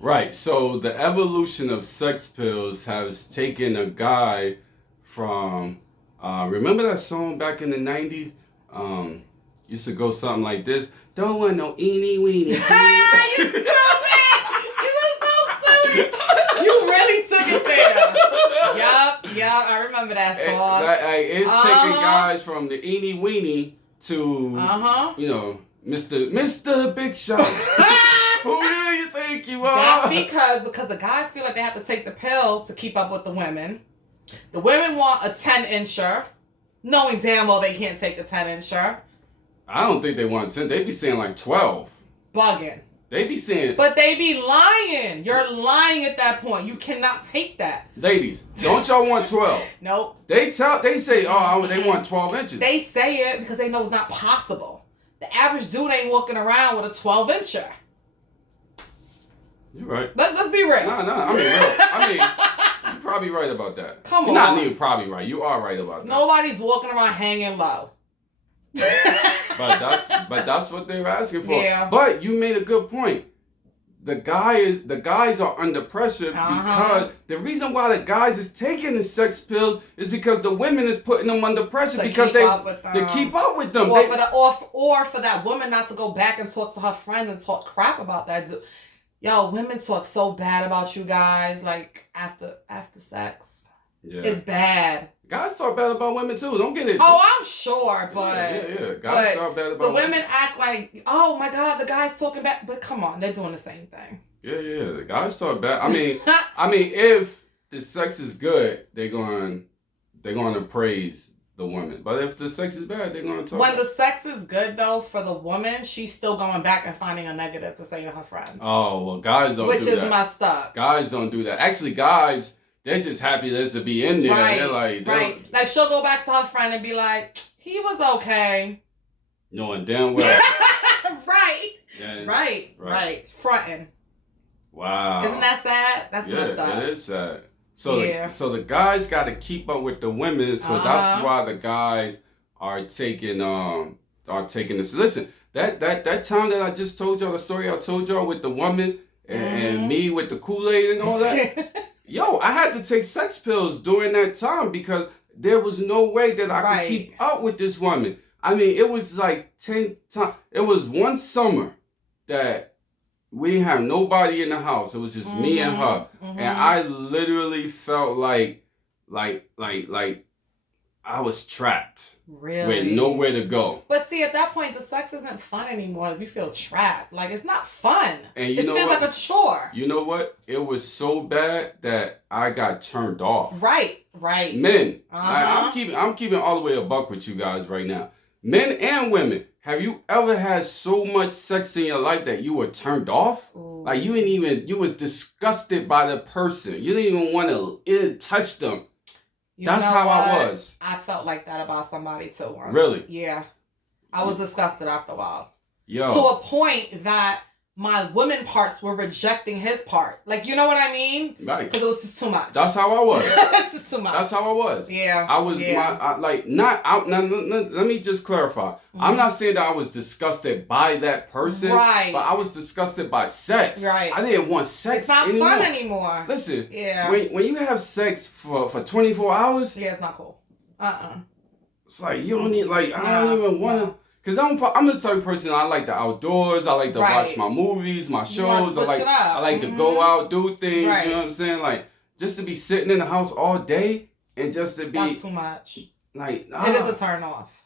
Right. So the evolution of sex pills has taken a guy from remember that song back in the 90s? Um used to go something like this. Don't want no eeny weeny. You stupid! You were so silly. You really took it there. Yup, I remember that song. It's taking guys from the eeny weeny to Mr. Big Shot. Who do you think you are? That's because the guys feel like they have to take the pill to keep up with the women. The women want a 10-incher, knowing damn well they can't take a 10-incher. I don't think they want 10. They be saying like 12. Bugging. They be saying... But they be lying. You're lying at that point. You cannot take that. Ladies, don't y'all want 12? Nope. They say, they want 12 inches. They say it because they know it's not possible. The average dude ain't walking around with a 12-incher. You're right. Let's be real. You're probably right about that. Come on. You're not even probably right. You are right about that. Nobody's walking around hanging low. but that's what they're asking for. Yeah. But you made a good point. The guys are under pressure because the reason why the guys is taking the sex pills is because the women is putting them under pressure to keep up with them. Or for that woman not to go back and talk to her friends and talk crap about that dude. Yo, women talk so bad about you guys, like after sex. Yeah. It's bad. Guys talk bad about women too. Don't get it. Oh, I'm sure, but yeah. Guys talk bad about the women act like, oh my God, the guy's talking bad. But come on, they're doing the same thing. Yeah. The guys talk bad. I mean, if the sex is good, they're going to praise the woman. But if the sex is bad, they're going to talk. When the sex is good though, for the woman, she's still going back and finding a negative to say to her friends. Oh well, guys don't. Which do that. is messed up. Guys don't do that. Actually, guys. They're just happy just to be in there. Right, They're right. Like she'll go back to her friend and be like, he was okay. Knowing damn well. Right. Yeah, Right. Fronting. Wow. Isn't that sad? That's messed up. It is sad. So the guys got to keep up with the women. So that's why the guys are taking this. Listen, that time that I just told y'all, the story I told y'all with the woman and me with the Kool-Aid and all that. Yo, I had to take sex pills during that time because there was no way that I could keep up with this woman. I mean, it was like 10 times. It was one summer that we didn't have nobody in the house. It was just me and her. And I literally felt like I was trapped. Really? With nowhere to go. But see, at that point, the sex isn't fun anymore if you feel trapped. Like, it's not fun. And it feels like a chore. You know what? It was so bad that I got turned off. Right. Men. I'm keeping all the way a buck with you guys right now. Men and women. Have you ever had so much sex in your life that you were turned off? Ooh. Like, you was disgusted by the person. You didn't even want to touch them. That's how I was. I felt like that about somebody too once. Really? Yeah. I was disgusted after a while. Yo. To a point that my women parts were rejecting his part. Like, you know what I mean? Right. Because it was just too much. That's how I was. It's just too much. That's how I was. Yeah. I was let me just clarify. I'm not saying that I was disgusted by that person. Right. But I was disgusted by sex. Right. I didn't want sex anymore. It's not fun anymore. Listen. Yeah. When you have sex for 24 hours. Yeah, it's not cool. It's like, you don't need, like, I don't even want to. Because I'm the type of person, I like the outdoors. I like to watch my movies, my shows. I like to go out, do things. Right. You know what I'm saying? Like, just to be sitting in the house all day and just to be. That's too much. Like, it is a turn off.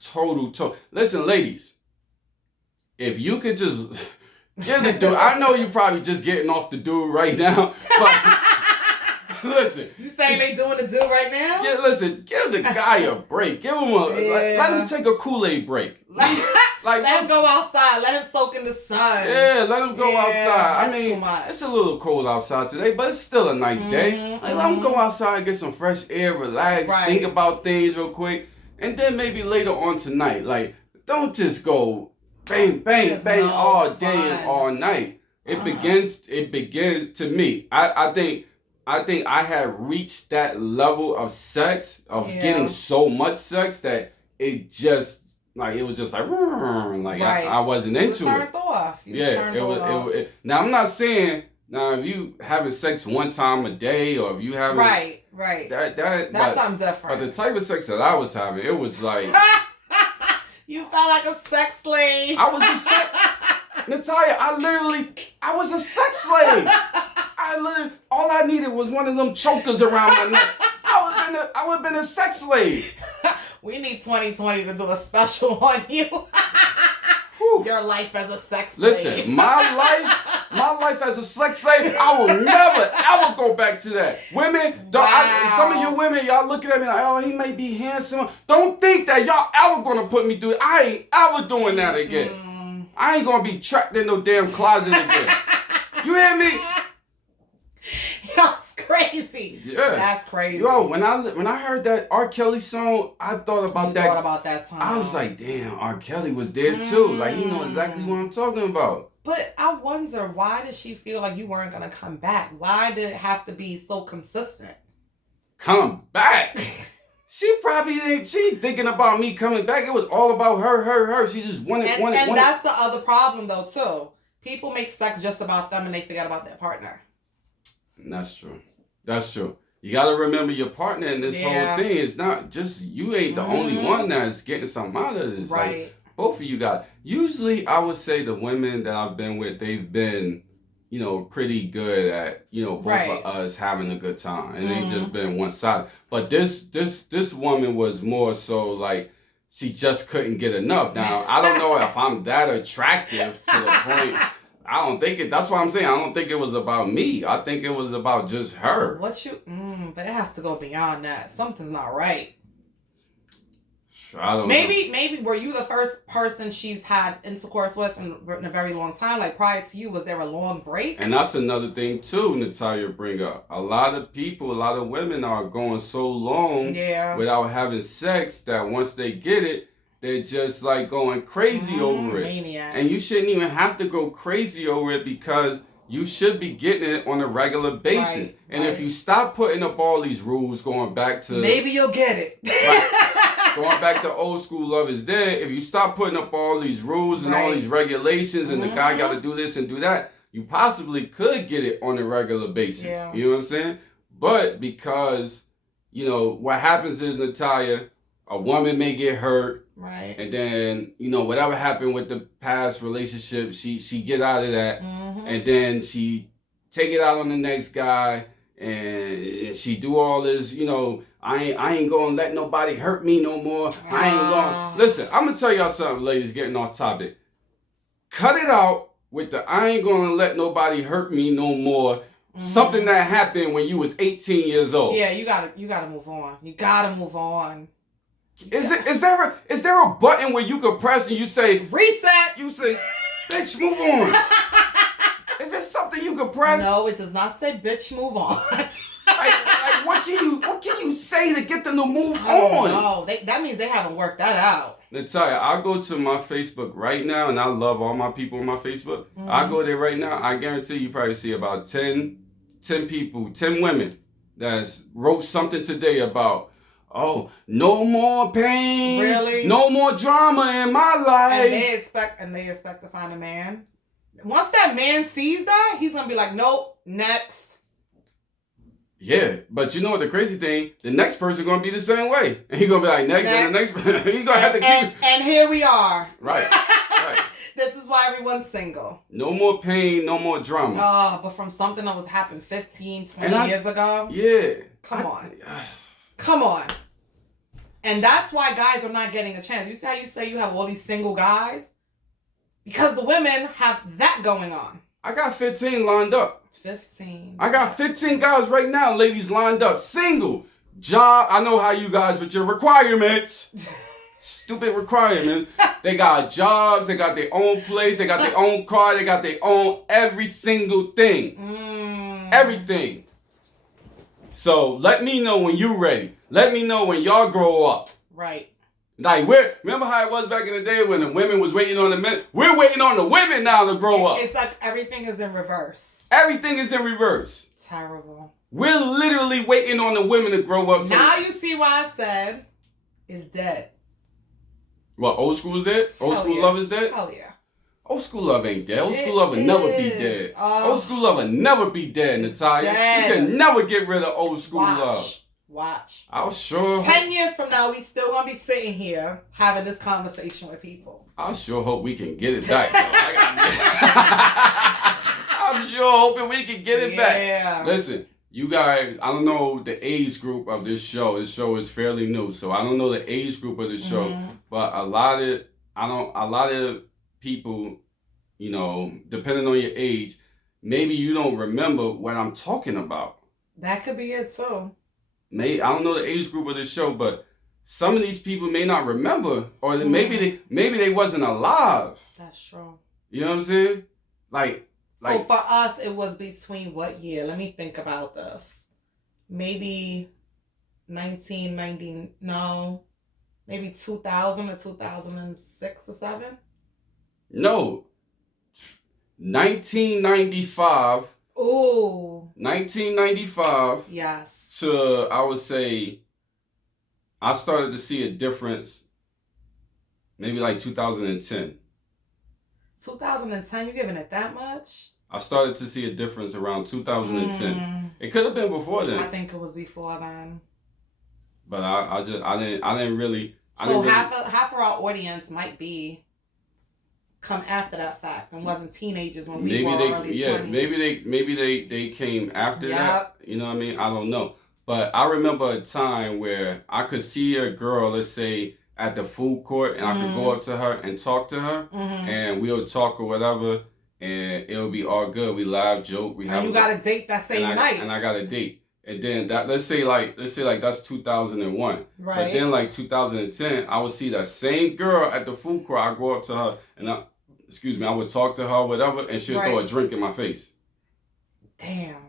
Total. Listen, ladies, if you could just give the dude. I know you probably just getting off the dude right now, but. Listen. You saying they doing the do right now? Yeah, listen, give the guy a break. Give him let him take a Kool-Aid break. Let him go outside. Let him soak in the sun. Yeah, let him go outside. I mean, it's a little cold outside today, but it's still a nice day. Like, let him go outside, get some fresh air, relax, think about things real quick, and then maybe later on tonight, like, don't just go bang, bang, bang all day and all night. It begins to me. I think I had reached that level of sex, of getting so much sex that it just, like, it was just like, I wasn't into it. Turned off. Now, I'm not saying Now, if you having sex one time a day, or if you having right, that's something different. But the type of sex that I was having, it was like you felt like a sex slave. I was a sex Natalia. I was a sex slave. All I needed was one of them chokers around my neck. I would have been a sex slave. We need 2020 to do a special on you. Your life as a sex slave. Listen, my life as a sex slave, I will never, ever go back to that. Women, some of you women, y'all looking at me like, oh, he may be handsome. Don't think that y'all ever going to put me through it. I ain't ever doing that again. I ain't going to be trapped in no damn closet again. You hear me? That's crazy. Yeah. That's crazy. Yo, when I heard that R. Kelly song, I thought about that. Thought about that time. I was like, damn, R. Kelly was there too. Like, he know exactly what I'm talking about. But I wonder, why did she feel like you weren't going to come back? Why did it have to be so consistent? Come back? She thinking about me coming back. It was all about her. She just wanted. And that's the other problem though too. People make sex just about them and they forget about their partner. That's true. You got to remember your partner in this whole thing. It's not just, you ain't the only one that's getting something out of this. Right. Like, both of you guys. Usually, I would say the women that I've been with, they've been, pretty good at, both of us having a good time. And they just been one-sided. But this woman was more so like, she just couldn't get enough. Now, I don't know if I'm that attractive to the point. I don't think it. That's what I'm saying. I don't think it was about me. I think it was about just her. So but it has to go beyond that. Something's not right. I don't know. Maybe were you the first person she's had intercourse with in a very long time? Like prior to you, was there a long break? And that's another thing too, Natalia bring up. A lot of women are going so long without having sex that once they get it, they're just like going crazy over it. Maniacs. And you shouldn't even have to go crazy over it because you should be getting it on a regular basis. Right, and if you stop putting up all these rules, going back to... Maybe you'll get it. Going back to old school Love is Dead, if you stop putting up all these rules and all these regulations and the guy got to do this and do that, you possibly could get it on a regular basis. Yeah. You know what I'm saying? But because, what happens is, Natalia, a woman may get hurt. Right. And then, whatever happened with the past relationship, she get out of that. And then she take it out on the next guy. And she do all this, I ain't gonna let nobody hurt me no more. I ain't gonna... Listen, I'm gonna tell y'all something, ladies, getting off topic. Cut it out with the I ain't gonna let nobody hurt me no more. Something that happened when you was 18 years old. Yeah, you gotta move on. You gotta move on. Is there a button where you could press and you say reset? You say, bitch, move on. Is there something you could press? No, it does not say bitch, move on. like what can you say to get them to move on? No, that means they haven't worked that out. Natalia, I'll go to my Facebook right now, and I love all my people on my Facebook. I'll go there right now. I guarantee you probably see about 10 people, 10 women that wrote something today about, oh, no more pain. Really? No more drama in my life. And they expect to find a man. Once that man sees that, he's gonna be like, nope, next. Yeah, but you know what the crazy thing? The next person gonna be the same way, and he gonna be like next. And the next. He's gonna have to keep. And here we are. Right. This is why everyone's single. No more pain, no more drama. Oh, but from something that was happened 15, 20 years ago. Yeah. Come on. And that's why guys are not getting a chance. You see how you say you have all these single guys? Because the women have that going on. I got 15 lined up. 15. I got 15 guys right now, ladies, lined up. Single. Job. I know how you guys with your requirements. Stupid requirements. They got jobs. They got their own place. They got their own car. They got their own every single thing. Everything. So let me know when you're ready. Let me know when y'all grow up. Right. Like, remember how it was back in the day when the women was waiting on the men? We're waiting on the women now to grow up. It's like everything is in reverse. Everything is in reverse. Terrible. We're literally waiting on the women to grow up. Now you see why I said it's dead. What, old school is dead? Old school love is dead? Hell yeah. Old school love ain't dead. Old school love will never be dead. Old school love will never be dead, Natalia. You can never get rid of old school love. Watch. I'll sure 10 years from now, we still gonna be sitting here having this conversation with people. I sure hope we can get it back. I'm sure hoping we can get it back. Listen, you guys, I don't know the age group of this show. This show is fairly new, so I don't know the age group of the show. But a lot of people, you know, depending on your age, maybe you don't remember what I'm talking about. That could be it too. I don't know the age group of this show, but some of these people may not remember, or maybe they wasn't alive. That's true. You know what I'm saying? So for us, it was between what year? Let me think about this. Maybe 1990. No, maybe 2000 or 2006 or 7. No, 1995. Ooh. 1995. Yes. To, I would say, I started to see a difference maybe like 2010. 2010? You giving it that much? I started to see a difference around 2010. It could have been before then. I think it was before then. But I didn't really. Half of our audience might be come after that fact and wasn't teenagers when we were early 20s. Maybe they came after that. You know what I mean? I don't know. But I remember a time where I could see a girl, let's say, at the food court, and I could go up to her and talk to her, and we'll talk or whatever, and it'll be all good. We laugh, joke, we have. And you got a date that same night. And I got a date, and then let's say that's 2001. Right. But then like 2010, I would see that same girl at the food court. I go up to her and I would talk to her, whatever, and she'll throw a drink in my face. Damn.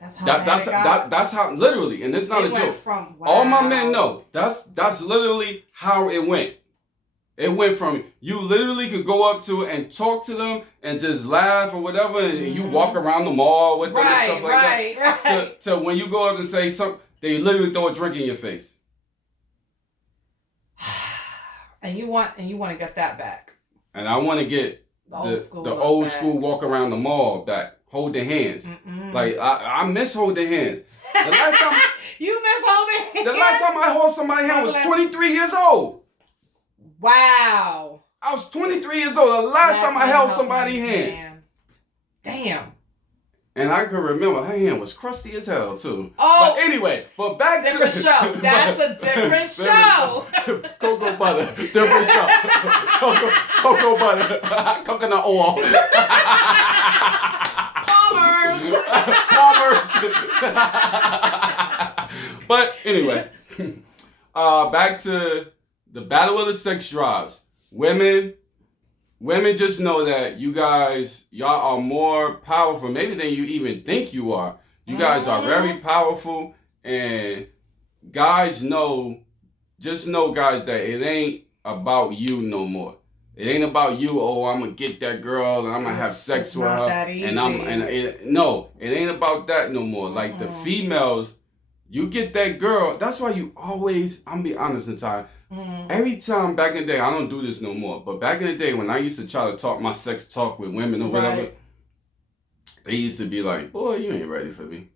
That's how that's how literally, and it's not a joke. All my men know that's literally how it went. It went from you literally could go up to and talk to them and just laugh or whatever, and you walk around the mall with them and stuff like that. Right. To when you go up and say something, they literally throw a drink in your face. And you want to get that back. And I want to get the old school walk around the mall back. Hold their hands. Like, I miss holding hands. The last time you miss holding hands? The last time I held somebody's hand was 23 years old. Wow. I was 23 years old. The last time I held somebody's hand. Damn. And I can remember her hand was crusty as hell, too. Oh. But anyway, back to different show. That's a different show. Cocoa butter. Different show. Cocoa butter. Coconut oil. Palmers. But anyway, back to the battle of the sex drives. Women just know that y'all are more powerful maybe than you even think you are. You guys are very powerful, and guys just know guys that it ain't about you no more. It ain't about you. Oh, I'm gonna get that girl and I'm gonna have sex with her. That easy. No, it ain't about that no more. Like the females, you get that girl. That's why you always. I'm gonna be honest, Natalia. Every time back in the day, I don't do this no more. But back in the day, when I used to try to talk my sex talk with women or whatever, they used to be like, "Boy, you ain't ready for me."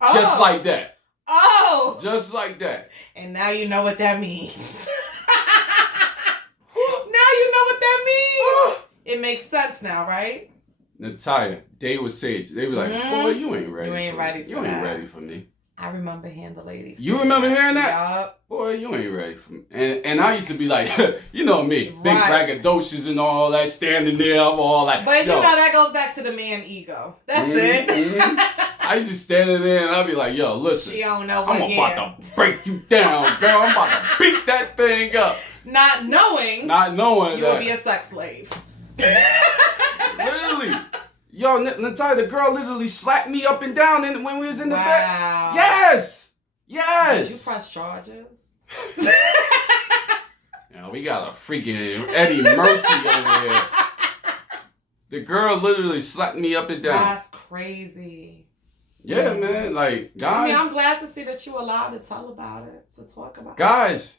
Oh. Just like that. Oh. Just like that. And now you know what that means. You know what that means? It makes sense now, right? Natalia, they would say it. They were like, "Boy, you ain't ready. You ain't ready for me." I remember hearing the ladies. You remember hearing that? Yup. Boy, you ain't ready for me. And I used to be like, you know me, big braggadocious and all that, standing there, all like. But you know that goes back to the man ego. That's it. I used to be standing there and I'd be like, "Yo, listen, she don't know what I'm about to break you down, girl. I'm about to beat that thing up." Not knowing you will be a sex slave. Literally. Yo, Natalia, the girl literally slapped me up and down when we was in the bed. Yes. Did you press charges? We got a freaking Eddie Murphy over here. The girl literally slapped me up and down. That's crazy. Yeah, man. Like, guys. I mean, I'm glad to see that you're allowed to tell about it, to talk about guys,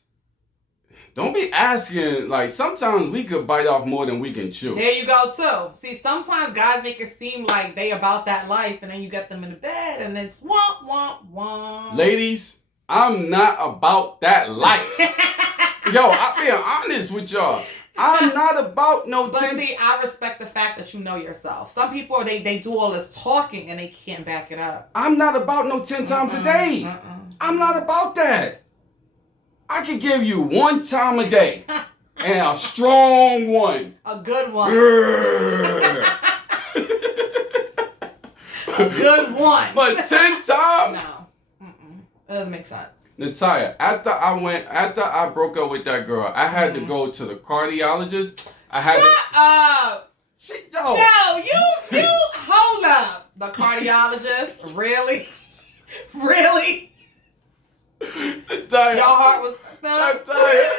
Don't be asking, like, sometimes we could bite off more than we can chew. There you go, too. See, sometimes guys make it seem like they about that life, and then you get them in the bed, and it's womp, womp, womp. Ladies, I'm not about that life. Yo, I'm being honest with y'all. I'm not about no... But see, I respect the fact that you know yourself. Some people, they do all this talking, and they can't back it up. I'm not about no 10 times a day. I'm not about that. I could give you 1 time a day. And a strong one. A good one. A good one. But 10 times? No. That doesn't make sense. Natalia, after I broke up with that girl, I had to go to the cardiologist. Shut up. Yo, you hold up. The cardiologist? Really? Really? Natalia, your heart was... Natalia,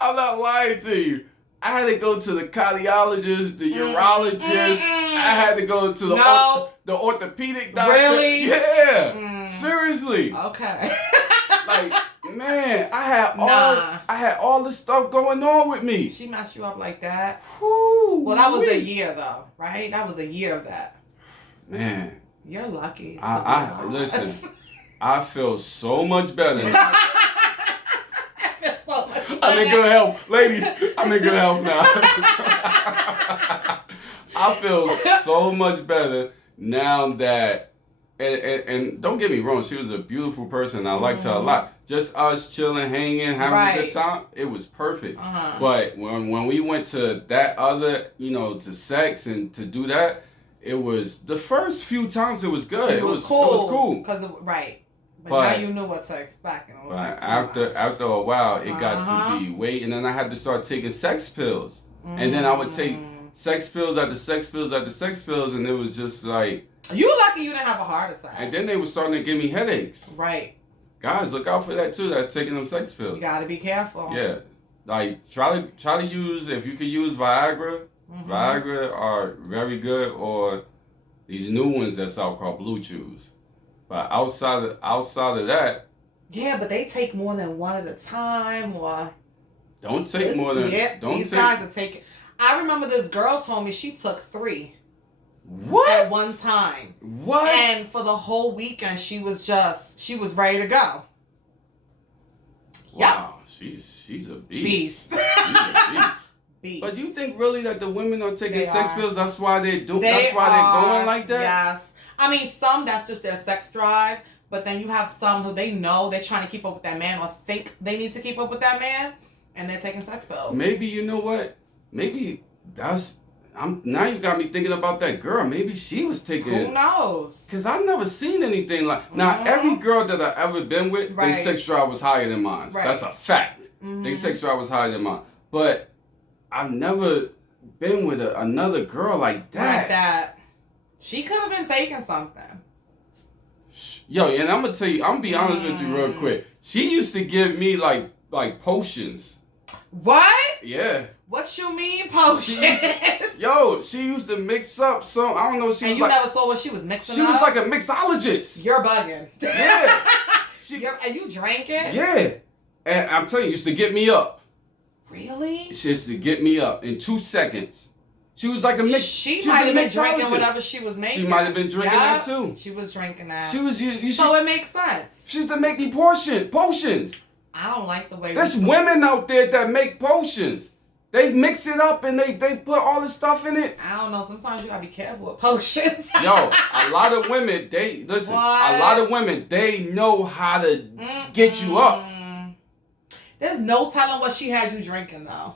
I'm not lying to you. I had to go to the cardiologist, the urologist. I had to go to the orthopedic doctor. Really? Yeah. Seriously. Okay. Like, man, I had all this stuff going on with me. She messed you up like that? Whew, well, that was a year though, right? That was a year of that. Man. You're lucky. Listen, I feel so much better. I'm in good health. Ladies, I'm in good health now. I feel so much better now that, and don't get me wrong, she was a beautiful person. I liked her a lot. Just us chilling, hanging, having a good time, it was perfect. But when we went to that other, to sex and to do that, it was, the first few times it was good. It was cool. It was cool. But now you knew what to expect. And it was after a while, it got to be weight, and then I had to start taking sex pills. And then I would take sex pills after sex pills after sex pills, and it was just like... You lucky you didn't have a heart attack. And then they were starting to give me headaches. Right. Guys, look out for that too, that's taking them sex pills. You gotta be careful. Yeah. Like, try to use, if you could use Viagra, Viagra are very good, or these new ones that's out called Blue Chews. But outside of that... Yeah, but they take more than one at a time, or... Don't take more than... These guys are taking... I remember this girl told me she took 3. What? At one time. What? And for the whole weekend, she was ready to go. Wow, she's a beast. She's a beast. But you think really that the women are taking sex pills? That's why they're going like that? Yes. I mean, some, that's just their sex drive. But then you have some who they know they're trying to keep up with that man, or think they need to keep up with that man, and they're taking sex pills. Maybe, you know what? Maybe that's... now you got me thinking about that girl. Maybe she was taking... Who knows? Because I've never seen anything like... Now, every girl that I've ever been with, their sex drive was higher than mine. Right. That's a fact. Their sex drive was higher than mine. But I've never been with another girl like that. Like that. She could have been taking something. Yo, and I'm going to tell you, I'm going to be honest with you real quick. She used to give me like potions. What? Yeah. What you mean potions? She used to mix up some, I don't know. And you never saw what she was mixing up? She was like a mixologist. You're bugging. Yeah. And you drank it? Yeah. And I'm telling you, used to get me up. Really? She used to get me up in 2 seconds. She was like a mix. She might have been drinking whatever she was making. She might have been drinking that too. She was drinking that. She was. So it makes sense. She used to make me potions. I don't like the way. There's women out there that make potions. They mix it up and they put all this stuff in it. I don't know. Sometimes you gotta be careful with potions. Yo, a lot of women, listen. A lot of women, they know how to get you up. There's no telling what she had you drinking though.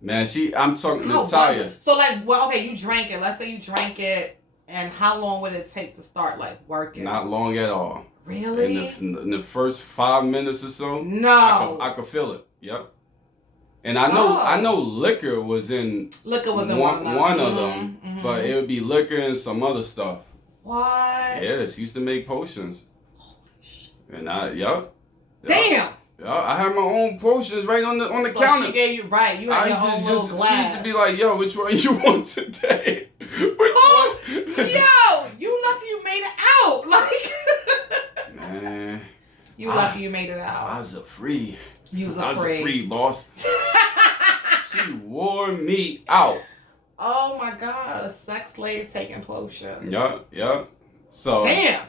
Man, I'm talking Natalia. So okay, you drank it. Let's say you drank it, and how long would it take to start working? Not long at all. Really? In the first 5 minutes or so. No. I could feel it. Yep. And I know liquor was in one of them, but it would be liquor and some other stuff. What? Yeah, she used to make potions. Holy shit. And Damn. Yeah, I had my own potions right on the counter. So she gave you, right, you had your own little glass. She used to be like, yo, which one you want today? Which one? Yo, you lucky you made it out. Man. You lucky you made it out. I was free. You was I was afraid, boss. She wore me out. Oh my God, a sex slave taking potion. Yup. So damn.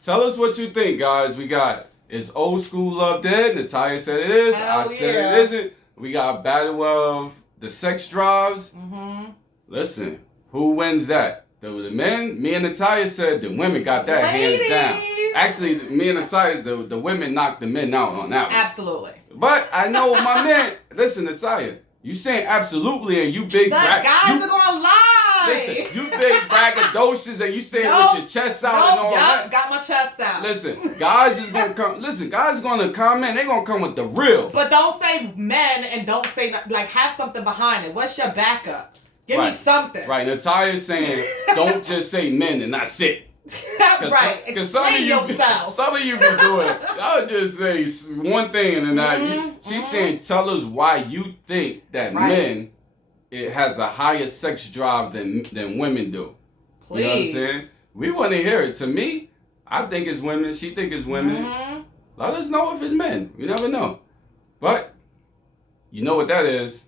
Tell us what you think, guys. We got Is Old School Love Dead? Natalia said it is. I said it isn't. We got Battle of the Sex Drives. Mm-hmm. Listen, who wins that? The men? Me and Natalia said the women got that hands down. Actually, me and Natalia, the women knocked the men out on that one. Absolutely. But I know my man. Listen, Natalia, you saying absolutely, and you big. Guys are gonna lie. Listen, you big braggadocious, and you saying with your chest out and all that. Got my chest out. Listen, guys is gonna come. Listen, guys gonna comment. They gonna come with the real. But don't say men and don't say like have something behind it. What's your backup? Give me something. Right, Natalia's saying don't just say men and that's it. Right. Because some of you be doing it. I'll just say one thing and then she's saying tell us why you think that men it has a higher sex drive than women do. Please. You know what I'm saying? We want to hear it. To me, I think it's women. She think it's women. Mm-hmm. Let us know if it's men. You never know. But you know what that is.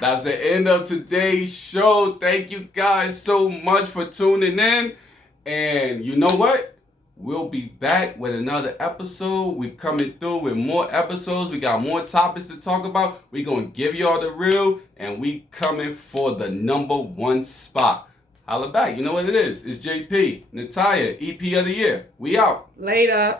That's the end of today's show. Thank you guys so much for tuning in. And you know what? We'll be back with another episode. We're coming through with more episodes. We got more topics to talk about. We're going to give y'all the real. And we coming for the #1 spot. Holla back. You know what it is. It's JP, Natalia, EP of the year. We out. Later.